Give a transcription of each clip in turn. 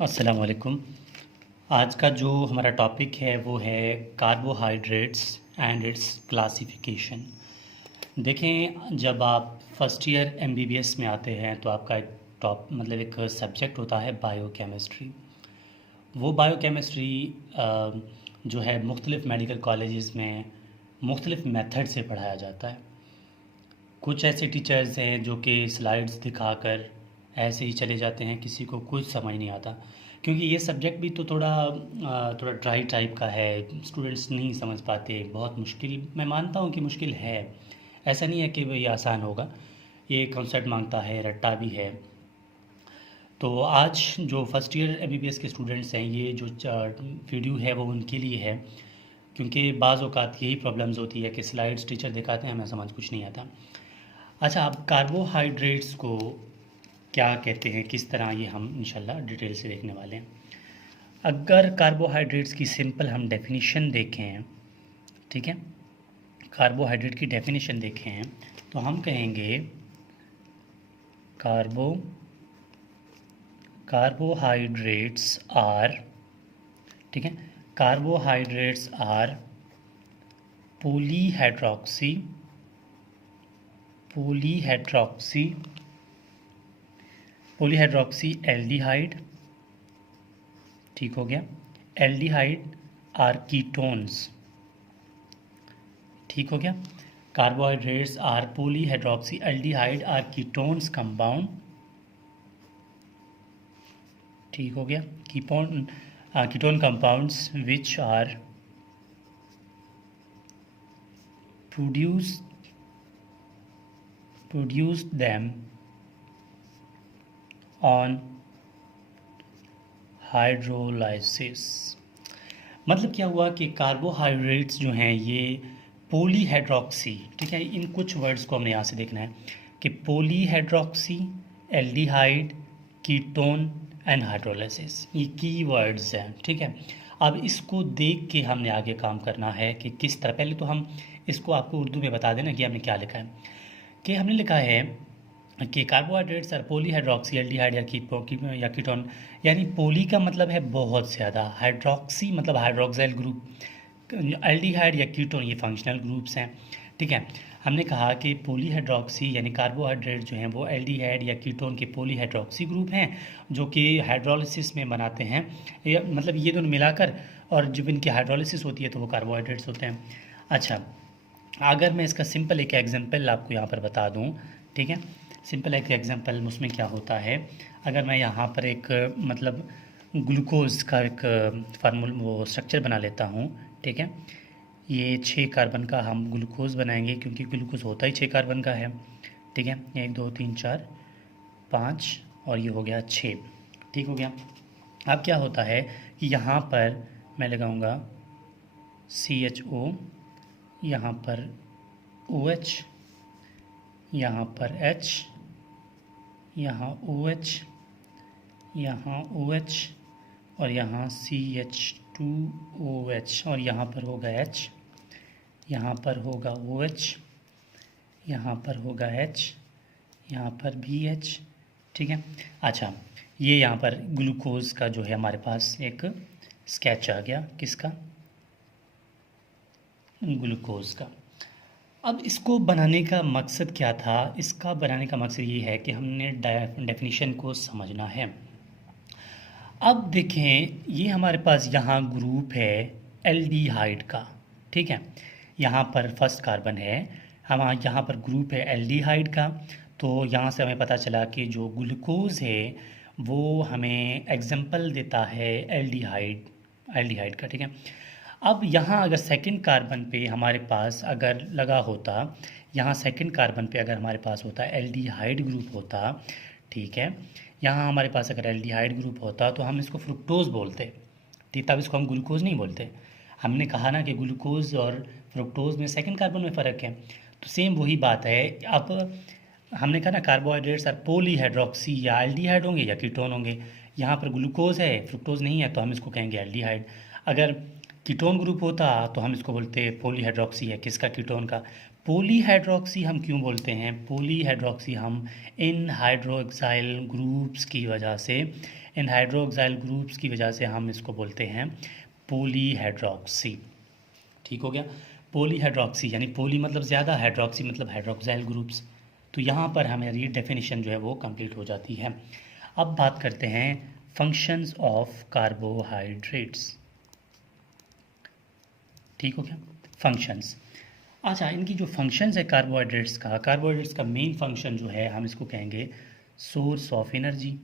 अस्सलाम वालेकुम। आज का जो हमारा टॉपिक है वो है कार्बोहाइड्रेट्स एंड इट्स क्लासिफिकेशन। देखें, जब आप फर्स्ट ईयर एमबीबीएस में आते हैं तो आपका एक सब्जेक्ट होता है बायोकेमिस्ट्री। वो बायोकेमिस्ट्री जो है मुख्तलिफ़ मेडिकल कॉलेजेस में मुख्तलिफ़ मेथड से पढ़ाया जाता है। कुछ ऐसे टीचर्स हैं जो कि स्लाइड्स दिखाकर ऐसे ही चले जाते हैं, किसी को कुछ समझ नहीं आता, क्योंकि ये सब्जेक्ट भी तो थोड़ा ड्राई टाइप का है। स्टूडेंट्स नहीं समझ पाते, बहुत मुश्किल, मैं मानता हूँ कि मुश्किल है, ऐसा नहीं है कि ये आसान होगा। ये कॉन्सेप्ट मांगता है, रट्टा भी है। तो आज जो फर्स्ट ईयर एमबीबीएस के स्टूडेंट्स हैं, ये जो वीडियो है वो उनके लिए है, क्योंकि बाज़ औक़ात यही प्रॉब्लम्स होती है कि स्लाइड्स टीचर दिखाते हैं, हमें समझ कुछ नहीं आता। अच्छा, अब कार्बोहाइड्रेट्स को क्या कहते हैं, किस तरह, ये हम इंशाल्लाह डिटेल से देखने वाले हैं। अगर कार्बोहाइड्रेट्स की सिंपल हम डेफिनेशन देखें, ठीक है, कार्बोहाइड्रेट की डेफिनेशन देखें तो हम कहेंगे कार्बोहाइड्रेट्स आर, ठीक है, कार्बोहाइड्रेट्स आर पॉलीहाइड्रोक्सी एल्डिहाइड, ठीक हो गया, एल्डिहाइड आर कीटोन्स, ठीक हो गया। Carbohydrates are polyhydroxy aldehyde or ketones compound, ठीक हो गया। Ketone compounds which are produced them on hydrolysis. मतलब क्या हुआ कि कार्बोहाइड्रेट्स जो हैं ये पॉलीहाइड्रोक्सी, ठीक है, इन कुछ वर्ड्स को हमने यहाँ से देखना है कि polyhydroxy, aldehyde, ketone and hydrolysis, ये की वर्ड्स हैं, ठीक है। अब इसको देख के हमने आगे काम करना है कि किस तरह। पहले तो हम इसको आपको उर्दू में बता देना कि हमने क्या लिखा है। कि हमने लिखा है कि कार्बोहाइड्रेट्स आर पॉलीहाइड्रोक्सी एल्डिहाइड या कीटोन, यानी पॉली का मतलब है बहुत ज़्यादा, हाइड्रोक्सी मतलब हाइड्रोक्साइल ग्रुप, एल्डिहाइड या कीटोन ये फंक्शनल ग्रुप्स हैं, ठीक है। हमने कहा कि पॉलीहाइड्रोक्सी यानी कार्बोहाइड्रेट जो हैं वो एल्डिहाइड या कीटोन के पॉलीहाइड्रोक्सी ग्रुप हैं, जो कि हाइड्रोलिसिस में बनाते हैं, मतलब ये दोनों मिलाकर, और जब इनकी हाइड्रोलिसिस होती है तो वो कार्बोहाइड्रेट्स होते हैं। अच्छा, अगर मैं इसका सिंपल एक एग्जांपल आपको यहाँ पर बता दूँ, ठीक है, सिंपल एक एग्जांपल, उसमें क्या होता है, अगर मैं यहाँ पर एक मतलब ग्लूकोज का एक वो स्ट्रक्चर बना लेता हूँ, ठीक है, ये 6 कार्बन का हम ग्लूकोज बनाएंगे, क्योंकि ग्लूकोज होता ही 6 कार्बन का है, ठीक है, 1 2 3 4 5 और ये हो गया 6, ठीक हो गया। अब क्या होता है कि यहाँ पर मैं लगाऊंगा CHO, यहाँ पर OH, यहाँ पर H, यहाँ OH, यहाँ OH और यहाँ CH2OH, और यहाँ पर होगा H, यहाँ पर होगा OH, यहाँ पर होगा H, यहाँ पर भी H, ठीक है। अच्छा, ये यहाँ पर ग्लूकोज का जो है हमारे पास एक स्केच आ गया, किसका, ग्लूकोज का। अब इसको बनाने का मकसद क्या था, इसका बनाने का मकसद ये है कि हमने डेफिनेशन को समझना है। अब देखें, ये हमारे पास यहाँ ग्रुप है एल्डिहाइड का, ठीक है, यहाँ पर फर्स्ट कार्बन है, हम यहाँ पर ग्रुप है एल्डिहाइड का। तो यहाँ से हमें पता चला कि जो ग्लूकोज है वो हमें एग्जाम्पल देता है एल्डिहाइड का, ठीक है। अब यहाँ अगर सेकंड कार्बन पे हमारे पास अगर लगा होता, यहाँ सेकंड कार्बन पे अगर हमारे पास होता एल्डिहाइड ग्रुप होता, ठीक है, यहाँ हमारे पास अगर एल्डिहाइड ग्रुप होता तो हम इसको फ्रुक्टोज बोलते, ठीक, तब इसको हम ग्लूकोज नहीं बोलते। हमने कहा ना कि ग्लूकोज और फ्रुक्टोज में सेकंड कार्बन में फ़र्क है, तो सेम वही बात है। अब हमने कहा ना कार्बोहाइड्रेट्स आर पॉलीहाइड्रोक्सी, या एल्डिहाइड होंगे या कीटोन होंगे। यहाँ पर ग्लूकोज है, फ्रुक्टोज नहीं है, तो हम इसको कहेंगे एल्डिहाइड। अगर कीटोन ग्रुप होता तो हम इसको बोलते पॉलीहाइड्रोक्सी है, किसका, कीटोन का। पॉलीहाइड्रोक्सी हम क्यों बोलते हैं? पॉलीहाइड्रोक्सी हम इन हाइड्रोक्साइल ग्रुप्स की वजह से हम इसको बोलते हैं पॉलीहाइड्रोक्सी। ठीक हो गया। पॉलीहाइड्रोक्सी यानी पॉली मतलब ज़्यादा, हाइड्रोक्सी मतलब हाइड्रोक्साइल ग्रुप्स। तो यहाँ पर हमारी डेफिनेशन जो है वो कंप्लीट हो जाती है। अब बात करते हैं फंक्शंस ऑफ कार्बोहाइड्रेट्स। ठीक हो गया, फंक्शंस। अच्छा, इनकी जो फंक्शंस है कार्बोहाइड्रेट्स का मेन फंक्शन जो है हम इसको कहेंगे सोर्स ऑफ एनर्जी।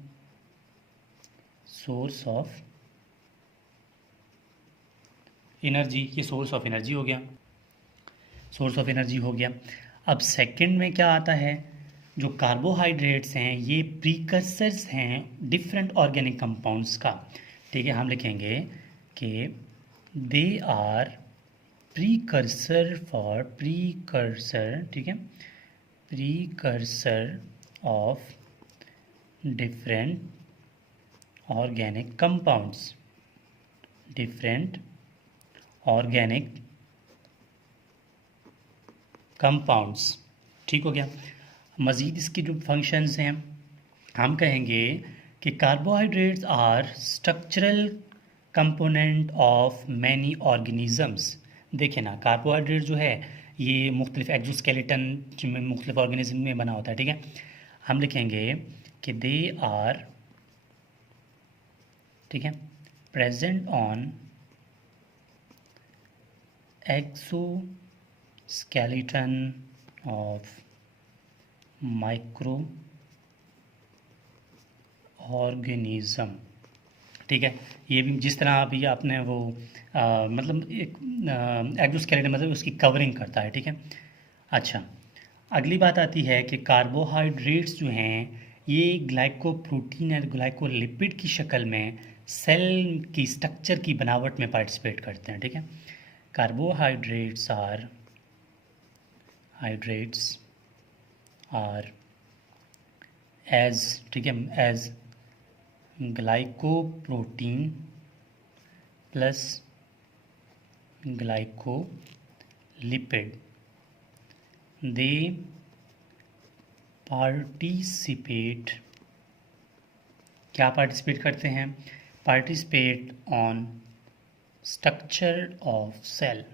ये सोर्स ऑफ एनर्जी हो गया। अब सेकंड में क्या आता है? जो कार्बोहाइड्रेट्स हैं ये प्रीकर्सर्स हैं डिफरेंट ऑर्गेनिक कंपाउंड्स का। ठीक है, हम लिखेंगे कि दे आर प्रीकर्सर, ठीक है, precursor of different organic compounds, ठीक हो गया। मज़ीद इसकी जो फंक्शंस हैं हम कहेंगे कि carbohydrates are structural component of many organisms. देखें ना, कार्बोहाइड्रेट जो है ये मुख्तलिफ एक्सोस्केलेटन में मुख्तलिफ ऑर्गेनिज्म में बना होता है। ठीक है, हम लिखेंगे कि दे आर, ठीक है, present on exoskeleton of micro organism. ठीक है, ये भी जिस तरह अभी आपने वो मतलब एक एक्सोस्केलेटन मतलब उसकी कवरिंग करता है। ठीक है, अच्छा, अगली बात आती है कि कार्बोहाइड्रेट्स जो हैं ये ग्लाइकोप्रोटीन और ग्लाइकोलिपिड की शक्ल में सेल की स्ट्रक्चर की बनावट में पार्टिसिपेट करते हैं। ठीक है, कार्बोहाइड्रेट्स आर एज, ठीक है, as glycoprotein plus glycolipid, they participate, क्या पार्टिसिपेट करते हैं? Participate on structure of cell.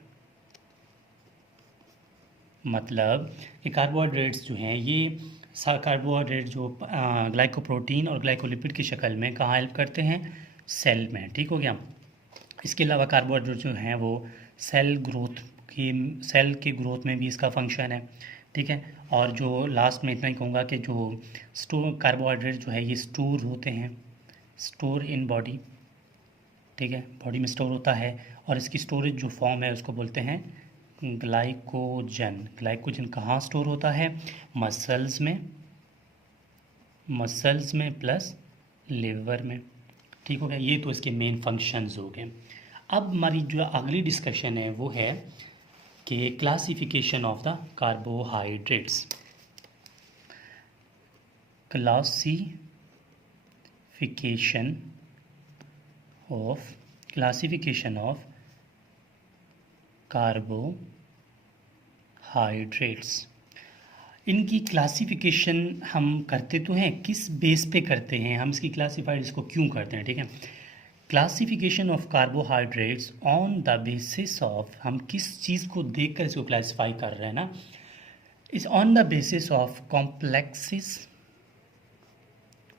मतलब ये कार्बोहाइड्रेट्स जो हैं ये कार्बोहाइड्रेट जो ग्लाइकोप्रोटीन और ग्लाइकोलिपिड की शक्ल में कहाँ हेल्प करते हैं? सेल में। ठीक हो गया। इसके अलावा कार्बोहाइड्रेट जो हैं वो सेल के ग्रोथ में भी इसका फंक्शन है। ठीक है, और जो लास्ट में इतना ही कहूँगा कि जो कार्बोहाइड्रेट जो है ये स्टोर होते हैं, स्टोर इन बॉडी। ठीक है, बॉडी में स्टोर होता है और इसकी स्टोरेज जो फॉर्म है उसको बोलते हैं ग्लाइकोजन कहाँ स्टोर होता है? मसल्स में प्लस लिवर में। ठीक हो गया, ये तो इसके मेन फंक्शंस हो गए। अब हमारी जो अगली डिस्कशन है वो है कि classification of the carbohydrates. Classification of carbohydrates. इनकी क्लासिफिकेशन हम करते तो हैं, किस बेस पे करते हैं हम इसकी क्लासिफाइड, इसको क्यों करते हैं? ठीक है, classification of carbohydrates on the basis of, हम किस चीज़ को देखकर इसको क्लासिफाई कर रहे हैं ना, is on the basis of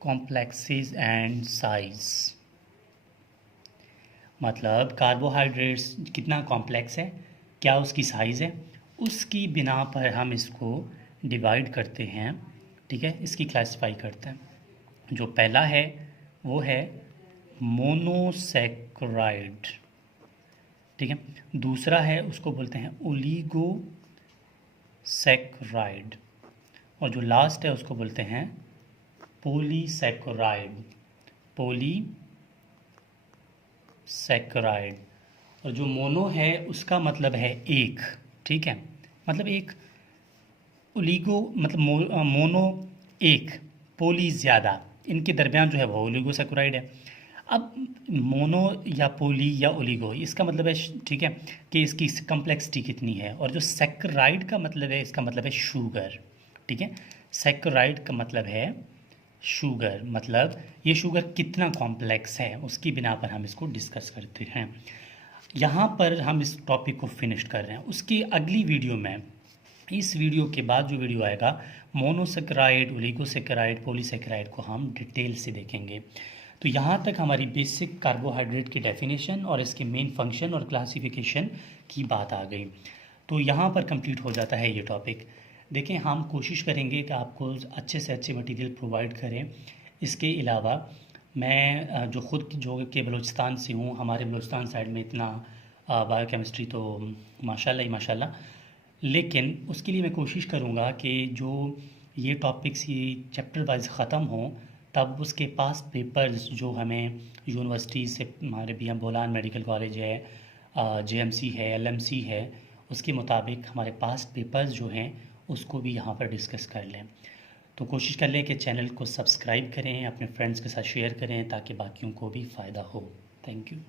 complexes and size. मतलब कार्बोहाइड्रेट्स कितना कॉम्प्लेक्स है, क्या उसकी साइज़ है, उसकी बिना पर हम इसको डिवाइड करते हैं। ठीक है, इसकी क्लासिफाई करते हैं। जो पहला है वो है मोनोसैकराइड। ठीक है, दूसरा है उसको बोलते हैं ओलिगोसैकराइड, और जो लास्ट है उसको बोलते हैं पॉलीसैकराइड। और जो मोनो है उसका मतलब है एक। ठीक है, मतलब एक, ओलिगो मतलब मोनो एक, पोली ज़्यादा, इनके दरमियान जो है वो ओलिगोसैकराइड है। अब मोनो या पोली या ओलिगो इसका मतलब है ठीक है कि इसकी कम्प्लेक्सिटी कितनी है, और जो सैकराइड का मतलब है इसका मतलब है शुगर। ठीक है, सैकराइड का मतलब है शुगर, मतलब ये शुगर कितना कॉम्प्लेक्स है उसकी बिना पर हम इसको डिस्कस करते हैं। यहाँ पर हम इस टॉपिक को फिनिश कर रहे हैं। उसकी अगली वीडियो में, इस वीडियो के बाद जो वीडियो आएगा, मोनोसेक्राइड, ओलिगोसेक्राइड, पॉलीसेक्राइड को हम डिटेल से देखेंगे। तो यहाँ तक हमारी बेसिक कार्बोहाइड्रेट की डेफिनेशन और इसके मेन फंक्शन और क्लासिफिकेशन की बात आ गई। तो यहाँ पर कंप्लीट हो जाता है ये टॉपिक। देखें, हम कोशिश करेंगे कि आपको अच्छे से अच्छे मटेरियल प्रोवाइड करें। इसके अलावा मैं जो ख़ुद जो कि बलूचिस्तान से हूँ, हमारे बलूचिस्तान साइड में इतना बायोकेमिस्ट्री तो माशाल्लाह ही माशाल्लाह, लेकिन उसके लिए मैं कोशिश करूँगा कि जो ये टॉपिक्स ये चैप्टर वाइज ख़त्म हों, तब उसके पास पेपर्स जो हमें यूनिवर्सिटी से, हमारे B M Bolan medical college है, जेएमसी है, एलएमसी है, उसके मुताबिक हमारे पास पेपर्स जो हैं उसको भी यहाँ पर डिस्कस कर लें। तो कोशिश कर लें कि चैनल को सब्सक्राइब करें, अपने फ्रेंड्स के साथ शेयर करें ताकि बाकियों को भी फ़ायदा हो। Thank you.